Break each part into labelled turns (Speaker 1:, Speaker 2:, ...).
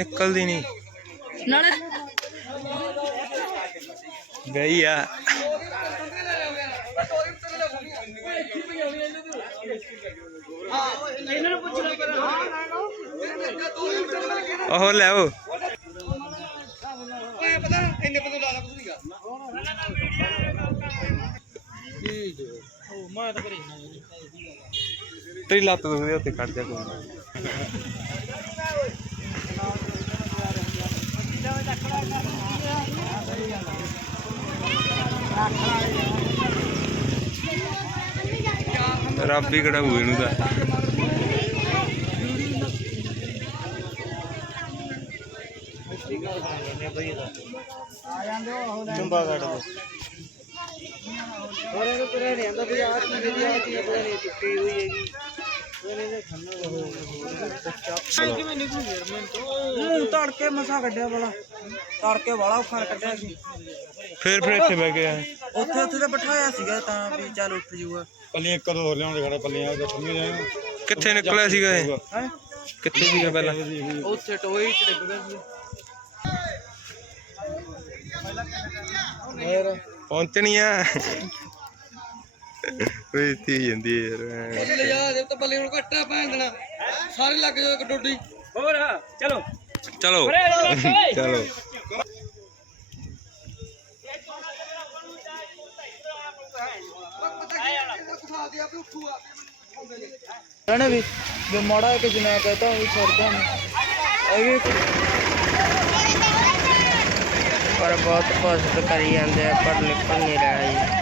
Speaker 1: निकल दी नहीं भैया ओहो लो पता पता कुछ नहीं ਮੈਂ ਤਾਂ ਘਰੇ ਨਾ ਤੇਰੀ ਲੱਤ ਦੁਖਦੀ ਉੱਤੇ ਖੜ ਜਾ ਕੋਈ ਰੱਬ ਹੀ ਕਢਾਉ ਇਹਨੂੰ ਦਾ ਆ ਜਾਂਦੇ ਹੋ ਜੰਬਾ ਕੱਢ ਦੋ
Speaker 2: ਉਹਨਾਂ ਨੂੰ ਪਤਾ ਨਹੀਂ ਆਂਦਾ ਵੀ ਆਹ ਚੀਜ਼ ਦੀ ਆਹ ਚੀਜ਼ ਪਤਾ ਨਹੀਂ ਟੁੱਟੀ ਹੋਈ ਹੈਗੀ ਉਹਨੇ ਦੇ ਖੰਨਾ ਲਹੋ ਕਿਵੇਂ ਮੂੰਹ ਤੜ ਮਸਾ ਕੱਢਿਆ ਵਾਲਾ ਤੜ ਕੇ ਵਾਲਾ ਫਰ ਕੱਢਿਆ ਸੀ
Speaker 1: ਫਿਰ ਫਿਰ ਇੱਥੇ ਬਹਿ ਗਿਆ
Speaker 2: ਉੱਥੇ ਉੱਥੇ ਤਾਂ ਬਿਠਾਇਆ ਸੀਗਾ ਤਾਂ ਵੀ ਚੱਲ ਉੱਠ ਜੂਗਾ
Speaker 1: ਪੱਲੀਆਂ ਇੱਕ ਦੋ ਹੋਰ ਲਿਆਉਂਦੇ ਖੜਾ ਪੱਲੀਆਂ ਉਹ ਜੱਟੀਆਂ ਜਾਏ ਕਿੱਥੇ ਨਿਕਲਿਆ ਸੀਗਾ ਇਹ ਕਿੱਥੇ ਸੀਗਾ ਪਹਿਲਾਂ ਉੱਥੇ ਟੋਈ ਚ ਡਿੱਗਦਾ ਸੀ ਪਹੁੰਚਣੀ ਆ ਓਏ ਇੱਥੇ ਹੀ ਜਾਂਦੀ ਹੈ
Speaker 2: ਯਾਰ ਲੈ ਜਾ ਦੇ ਤਾਂ ਬੱਲੇ ਹੁਣ ਘੱਟਾ ਪੈਣ ਦੇਣਾ ਸਾਰੇ ਲੱਗ ਜਾਓ ਇੱਕ ਡੋਡੀ ਹੋਰ ਚਲੋ
Speaker 1: ਚਲੋ ਚਲੋ ਰਹਿਣੇ ਵੀ ਜੋ ਮੋੜਾ ਕੇ ਜਿਨਾ ਕਹਤਾ ਉਹ ਛੱਡਦਾ ਨਹੀਂ ਇਹ ਪਰ ਬਹੁਤ ਕੋਸ਼ਿਸ਼ ਕਰੀ ਜਾਂਦੇ ਆ ਪਰ ਨਿਕਲ ਨਹੀਂ ਰਿਹਾ ਜੀ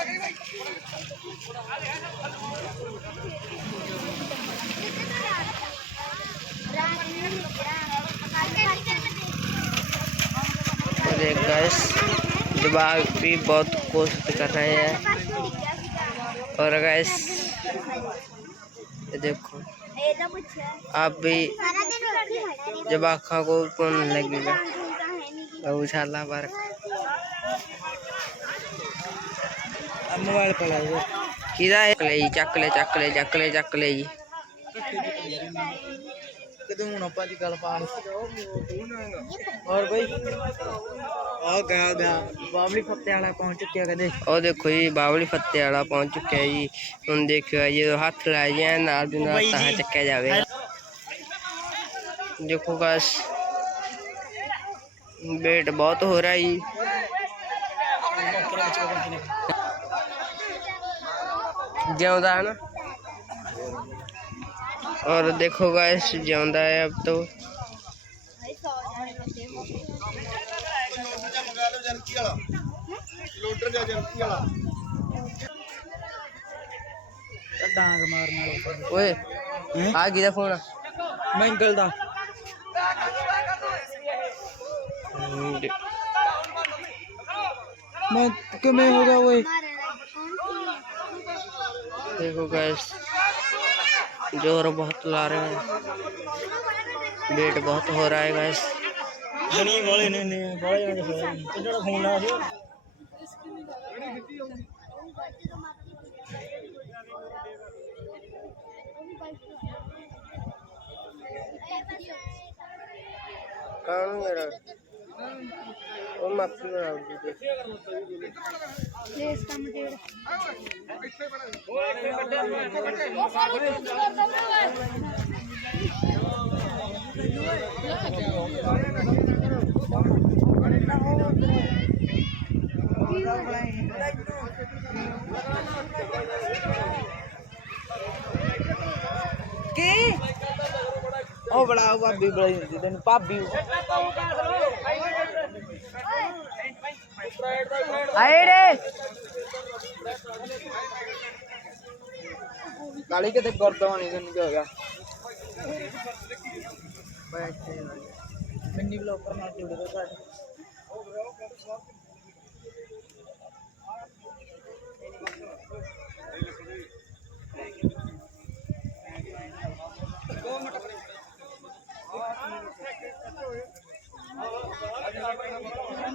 Speaker 1: दिमाग भी बहुत कोशिश कर रहे हैं और गैस देखो आप भी जब आखा को कौन लगेगा उछाला बार मोबाइल पर लाइए किदा है ले चक ले चक ले चक ले चक ले जी
Speaker 2: कदम गल और भाई आ गया गया बावली फत्ते वाला पहुंच चुका कहते
Speaker 1: ओ देखो जी बावली फत्ते वाला पहुंच चुका है जी ये हाथ लाए जाए नाल दिन जावे देखो गाइस वेट बहुत हो रहा है ज्यौदा है ना और देखो गाइस ज्यौदा है अब तो फोन हम्म?
Speaker 2: मैंगल हम्म, मैं हो गया
Speaker 1: देखो गैस जोर बहुत ला रहे हैं वेट बहुत हो रहा है तो तो गैस कौन ਉਹ ਮਾਫੀ ਬਣਾਉਂਦੀ ਤੇ
Speaker 2: ਇਸ ਕੰਮ ਦੇ ਇੱਥੇ ਬੜਾ ਉਹ ਇੱਥੇ ਕੱਢਿਆ ਉਹ ਬੜਾ ਚੁੱਪ ਬੀਬੀ ਕੀ ਉਹ ਬੜਾ ਭਾਬੀ ਉਹ ਹੁੰਦੀ ਤੈਨੂੰ ਭਾਬੀ ਆਏ ਰੇ ਕਾਲੀ ਕਿਤੇ ਗੁਰਦਵਾਨੀ ਕੀ ਹੋ ਗਿਆ ਮਿੰਨੀ ਬਲੌਕਰ ਨਾਲ ਜੁੜੇ ਰਹੋ ਸਾਡੇ ਦੋ ਮਿੰਟ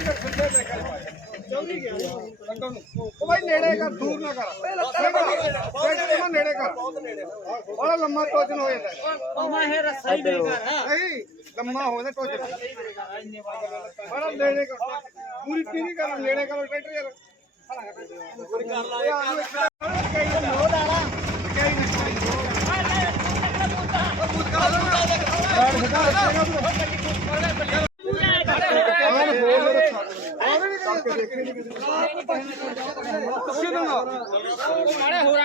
Speaker 2: ਉਹ ਭਾਈ ਨੇੜੇ ਕਰ ਦੂਰ ਨਾ ਕਰ ਪਹਿਲਾਂ ਨੇੜੇ ਕਰ ਬੜਾ ਲੰਮਾ ਟੋਚਨ ਹੋ ਜਾਂਦਾ ਉਹ ਇਹ ਰੱਸਾ ਹੀ ਨਹੀਂ ਕਰ ਨਹੀਂ ਲੰਮਾ ਹੋ ਜਾਂਦਾ ਟੋਚਨ ਬੜਾ ਨੇੜੇ ਕਰ ਪੂਰੀ ਤੀਰੀ ਕਰ ਨੇੜੇ ਕਰ ਟਰੈਕਟਰ ਯਾਰ ਕਰ ਲਾ ਕਈ ਲੋਡ ਆਲਾ ਕਈ ਨਹੀਂ ਬੂਤ ਕਰ ਬੂਤ ਕਰ ਕਿਹਨੇ ਕਿਹਨੇ ਕਿਹਨੇ ਕਿਹਨੇ ਕਿਹਨੇ